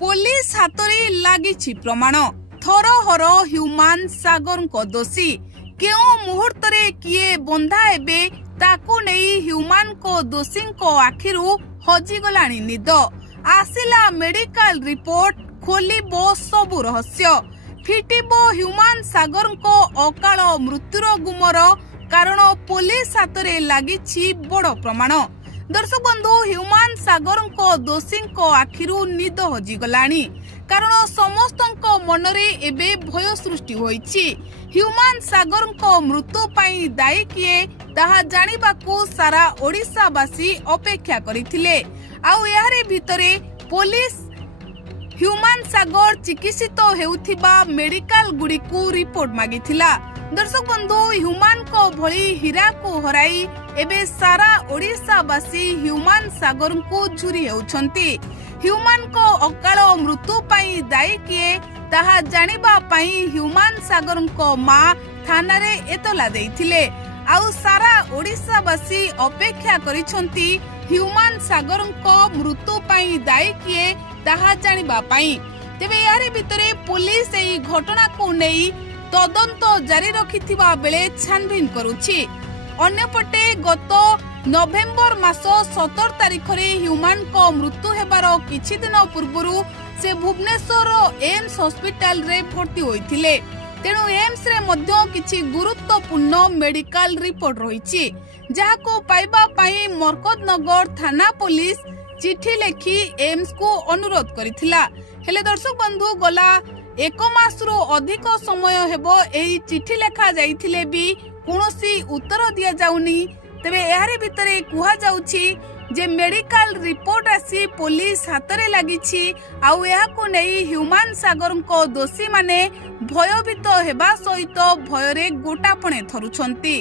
Police हातरे लागिछि प्रमाण थरहर human सागर को दोषी केउ मुहूर्त रे किए बंधा हेबे ताकू नहीं ह्यूमान को दोषी को आखिरु हजिगलाणी निद आसिला मेडिकल रिपोर्ट खोलिबो सबु रहस्य फिटिबो ह्यूमान सागर को अकाल मृत्युर गुमर कारण पुलिस हातरे लागिछि बड़ प्रमाण। दर्शक बंधु ह्यूमान सागर को दोषी को आखिरु निद हजिगलाणी कारण समस्त मनरे एबे भय सृष्टि होईछि। ह्यूमान सागर को मृत्यु पाई दायी किए ताहा जानिबाकू सारा ओडिशावासी अपेक्षा करिथिले। आउ यारे भितरे पुलिस ह्यूमान सागर चिकित्सित हेउथिबा मेडिकल गुड़िकू रिपोर्ट मागिथिला। दर्शक बंधु ह्यूमान को भली हीरा को हराई एबे सारा ओडिशावासी ह्यूमान सागर को झुरी हेउछंती। ह्यूमान को अकाल मृत्यु पाई दायी किए ताहा जानिबा पाई ह्यूमान सागर को मां थाना रे एतला देइथिले। आउ सारा ओडिशावासी अपेक्षा करिछंती ह्यूमान सागर को मृत्यु पाई दायी किए ताहा जानिबा पाई। तेबे यारे भितरे पुलिस एई घटना को नेई तदंत जारी रखिथिबा बेले छानबीन करुछि। अन्यपटे गत नवेम्बर मास 17 तारिख रे ह्यूमान को मृत्यु हेबार किछि दिन पूर्वरु से भुवनेश्वर एम्स हॉस्पिटल रे भर्ती होइथिले। तेणु एम्स रे मध्य किछि गुरुत्वपूर्ण मेडिकल रिपोर्ट रहिछि जाहाको पाइबा पाई मरकतनगर थाना पुलिस चिठी लेखी एम्स को अनुरोध करिथिला। हेले दर्शक बंधु गला एक मासरू अधिक समय हेबो एही चिठी लेखा जाइथिले भी कोनोसी उत्तर दिया जाउनी। तेबे एहारे भितरे कुहा जाउछि जे मेडिकल रिपोर्ट आसी पुलिस हातरे लागिछि आउ एहाको नेई ह्यूमान सागर को दोषी माने भयभीत हेबा सहित भयरे गोटापणे थरुछंती।